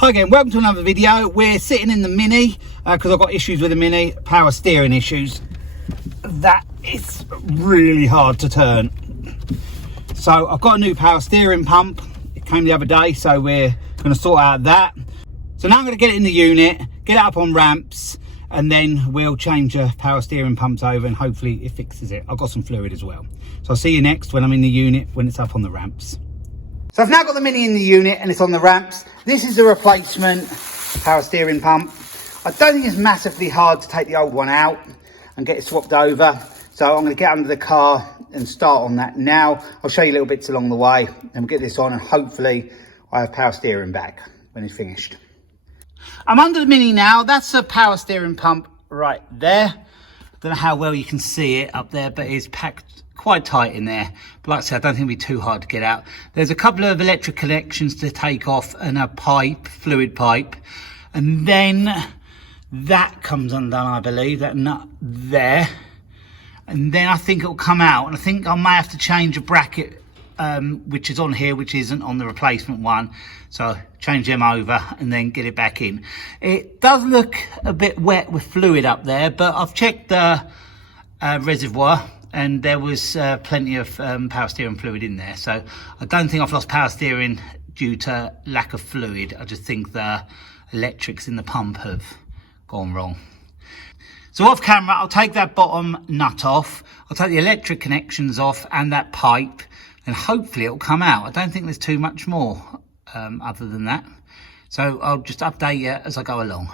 Hi again, welcome to another video. We're sitting in the Mini because I've got issues with the Mini, power steering issues. That is really hard to turn. So I've got a new power steering pump. It came the other day, so we're going to sort out that. So now I'm going to get it in the unit, get it up on ramps, and then we'll change the power steering pumps over and hopefully it fixes it. I've got some fluid as well. So I'll see you next when I'm in the unit, when it's up on the ramps. So I've now got the Mini in the unit and it's on the ramps. This is the replacement power steering pump. I don't think it's massively hard to take the old one out and get it swapped over. So I'm going to get under the car and start on that now. I'll show you little bits along the way and we'll get this on and hopefully I have power steering back when it's finished. I'm under the Mini now. That's a power steering pump right there. I don't know how well you can see it up there, but it's packed quite tight in there. But like I said, I don't think it'll be too hard to get out. There's a couple of electric connections to take off and a pipe, fluid pipe. And then that comes undone, I believe, that nut there. And then I think it'll come out. And I think I may have to change a bracket, which is on here, which isn't on the replacement one. So change them over and then get it back in. It does look a bit wet with fluid up there, but I've checked the reservoir and there was plenty of power steering fluid in there. So I don't think I've lost power steering due to lack of fluid. I just think the electrics in the pump have gone wrong. So off camera, I'll take that bottom nut off. I'll take the electric connections off and that pipe, and hopefully it'll come out. I don't think there's too much more other than that. So I'll just update you as I go along.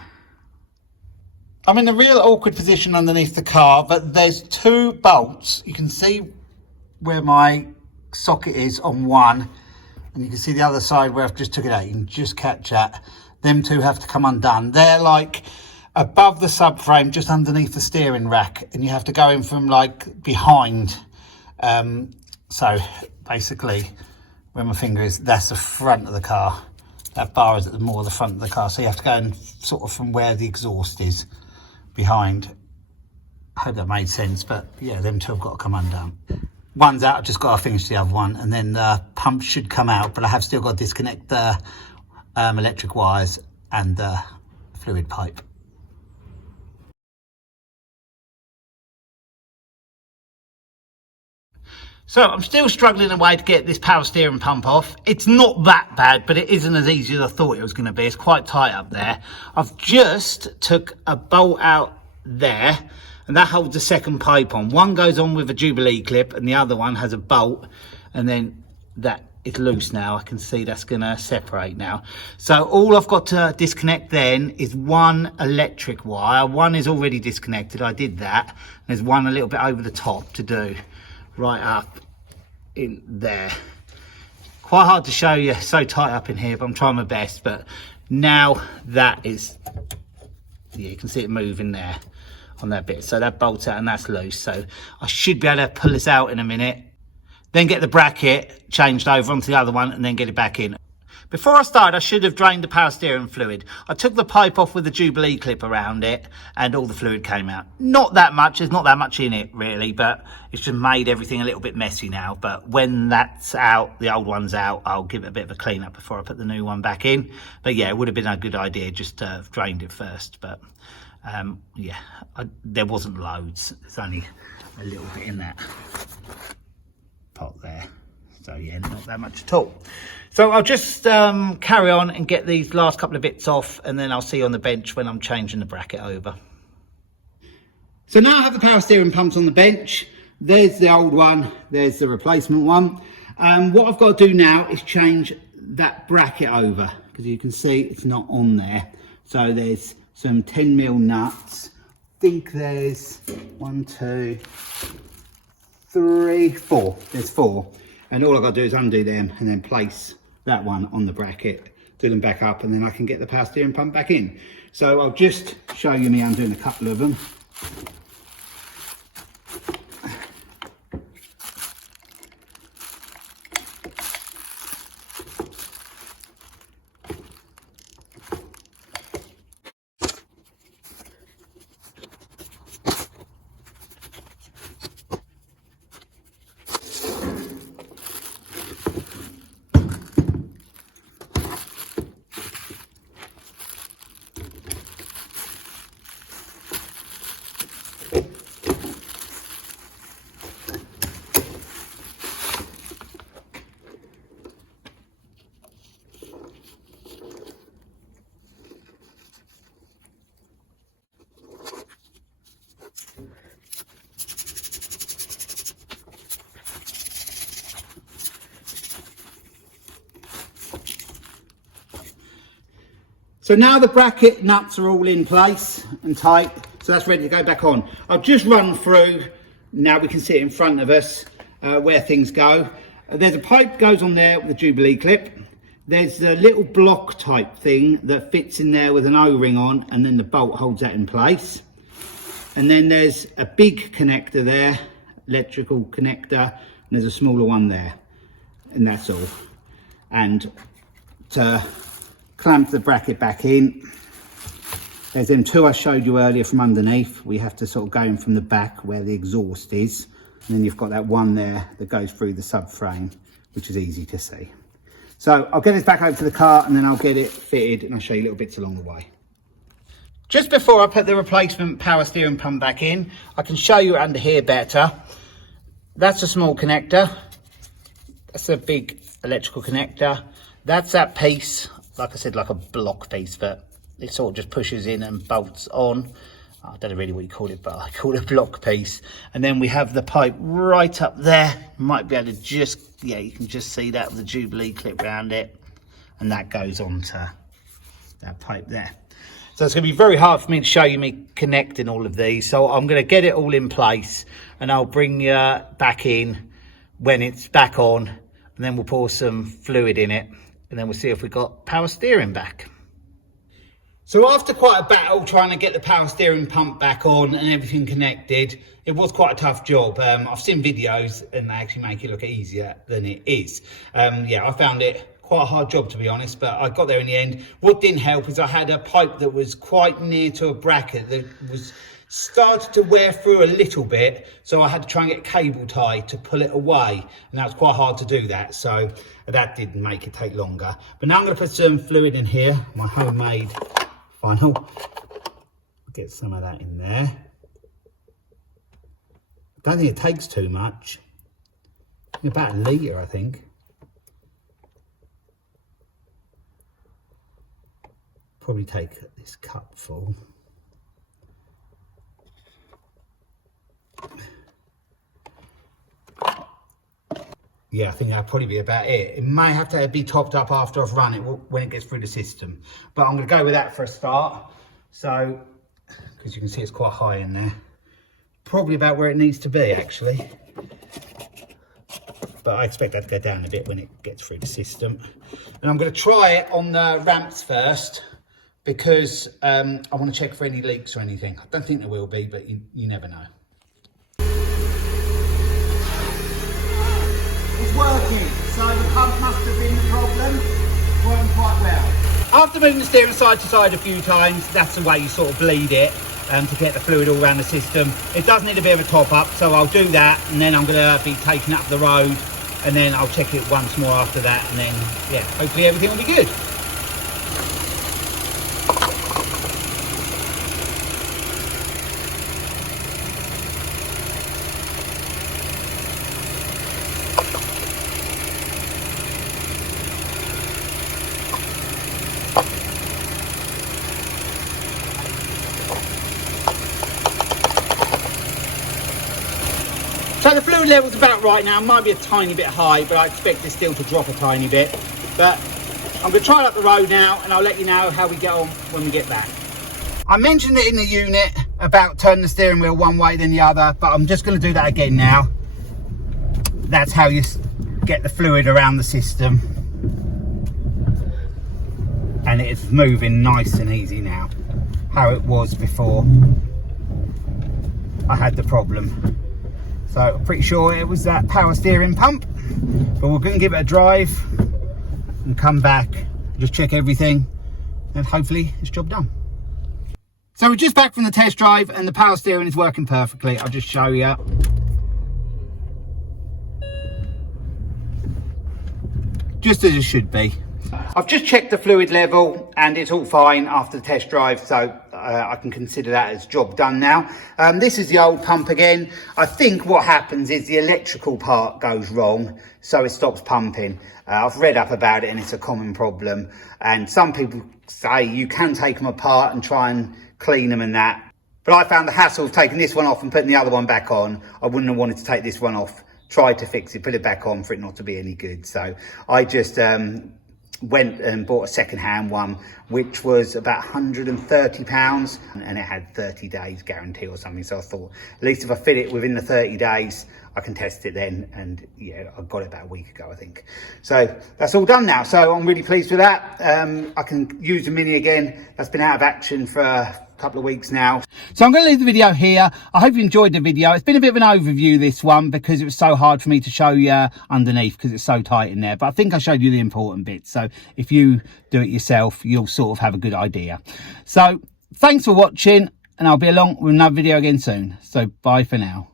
I'm in a real awkward position underneath the car, but there's two bolts. You can see where my socket is on one, and you can see the other side where I've just took it out. You can just catch that. Them two have to come undone. They're like above the subframe, just underneath the steering rack, and you have to go in from like behind. So basically, where my finger is, that's the front of the car. That bar is at the more the front of the car, so you have to go in sort of from where the exhaust is behind. I hope that made sense, but yeah, them two have got to come undone. One's out, I've just got to finish the other one, and then the pump should come out, but I have still got to disconnect the electric wires and the fluid pipe. So I'm still struggling away to get this power steering pump off. It's not that bad, but it isn't as easy as I thought it was going to be. It's quite tight up there. I've just took a bolt out there, and that holds the second pipe on. One goes on with a Jubilee clip, and the other one has a bolt, and then that is loose now. I can see that's going to separate now. So all I've got to disconnect then is one electric wire. One is already disconnected. I did that. There's one a little bit over the top to do. Right up in there. Quite hard to show you, so tight up in here, but I'm trying my best. But now that is, yeah, you can see it moving there on that bit. So that bolts out and that's loose. So I should be able to pull this out in a minute, then get the bracket changed over onto the other one and then get it back in. Before I started, I should have drained the power steering fluid. I took the pipe off with the Jubilee clip around it and all the fluid came out. Not that much, there's not that much in it really, but it's just made everything a little bit messy now. But when that's out, the old one's out, I'll give it a bit of a clean up before I put the new one back in. But yeah, it would have been a good idea just to have drained it first. But yeah, there wasn't loads. There's only a little bit in that pot there. So yeah, not that much at all. So I'll just carry on and get these last couple of bits off, and then I'll see you on the bench when I'm changing the bracket over. So now I have the power steering pumps on the bench. There's the old one, there's the replacement one. What I've got to do now is change that bracket over, because you can see it's not on there. So there's some 10mm nuts. I think there's 1, 2, 3, 4. There's 4. And all I've got to do is undo them and then place that one on the bracket, do them back up, and then I can get the power steering pump back in. So I'll just show you me undoing a couple of them. So now the bracket nuts are all in place and tight, so that's ready to go back on. I'll just run through, now we can see it in front of us, where things go. There's a pipe goes on there with a Jubilee clip. There's a little block type thing that fits in there with an O-ring on, and then the bolt holds that in place. And then there's a big connector there, electrical connector, and there's a smaller one there, and that's all. And to clamp the bracket back in, there's them two I showed you earlier from underneath. We have to sort of go in from the back where the exhaust is, and then you've got that one there that goes through the subframe, which is easy to see. So I'll get this back over to the car and then I'll get it fitted and I'll show you little bits along the way. Just before I put the replacement power steering pump back in, I can show you under here better. That's a small connector. That's a big electrical connector. That's that piece, like I said, like a block piece, but it sort of just pushes in and bolts on. I don't know really what you call it, but I call it a block piece. And then we have the pipe right up there. You might be able to just, yeah, you can just see that with the Jubilee clip around it. And that goes onto that pipe there. So it's going to be very hard for me to show you me connecting all of these. So I'm going to get it all in place and I'll bring you back in when it's back on. And then we'll pour some fluid in it. And then we'll see if we've got power steering back. So after quite a battle trying to get the power steering pump back on and everything connected, it was quite a tough job. I've seen videos and they actually make it look easier than it is. Yeah, I found it quite a hard job, to be honest, but I got there in the end. What didn't help is I had a pipe that was quite near to a bracket that was started to wear through a little bit, so I had to try and get cable tie to pull it away, and that was quite hard to do that, so that didn't make it take longer. But now I'm going to put some fluid in here, my homemade vinyl. Get some of that in there. I don't think it takes too much. About a litre, I think. Probably take this cup full. Yeah, I think that'll probably be about it. It may have to be topped up after I've run it when it gets through the system. But I'm going to go with that for a start. So, because you can see it's quite high in there. Probably about where it needs to be, actually. But I expect that to go down a bit when it gets through the system. And I'm going to try it on the ramps first, because I want to check for any leaks or anything. I don't think there will be, but you never know. It's working, so the pump must have been the problem. It's working quite well. After moving the steering side to side a few times, that's the way you sort of bleed it to get the fluid all around the system. It does need a bit of a top up, so I'll do that, and then I'm going to be taking up the road, and then I'll check it once more after that, and then, yeah, hopefully everything will be good. So the fluid level's about right now. It might be a tiny bit high, but I expect it still to drop a tiny bit. But I'm going to try it up the road now, and I'll let you know how we get on when we get back. I mentioned it in the unit about turning the steering wheel one way then the other, but I'm just going to do that again now. That's how you get the fluid around the system. And it's moving nice and easy now. How it was before I had the problem. So I'm pretty sure it was that power steering pump, but we're going to give it a drive and come back, just check everything, and hopefully it's job done. So we're just back from the test drive and the power steering is working perfectly. I'll just show you. Just as it should be. I've just checked the fluid level and it's all fine after the test drive, so I can consider that as job done now. This is the old pump again. I think what happens is the electrical part goes wrong, so it stops pumping. I've read up about it and it's a common problem, and some people say you can take them apart and try and clean them and that, but I found the hassle of taking this one off and putting the other one back on. I wouldn't have wanted to take this one off, try to fix it, put it back on for it not to be any good. So I just went and bought a second-hand one, which was about £130, and it had 30 days guarantee or something. So I thought, at least if I fit it within the 30 days, I can test it then. And yeah, I got it about a week ago, I think. So that's all done now. So I'm really pleased with that. I can use the Mini again. That's been out of action for a couple of weeks now. So I'm going to leave the video here. I hope you enjoyed the video. It's been a bit of an overview, this one, because it was so hard for me to show you underneath because it's so tight in there, but I think I showed you the important bits. So if you do it yourself, you'll sort of have a good idea. So thanks for watching, and I'll be along with another video again soon. So bye for now.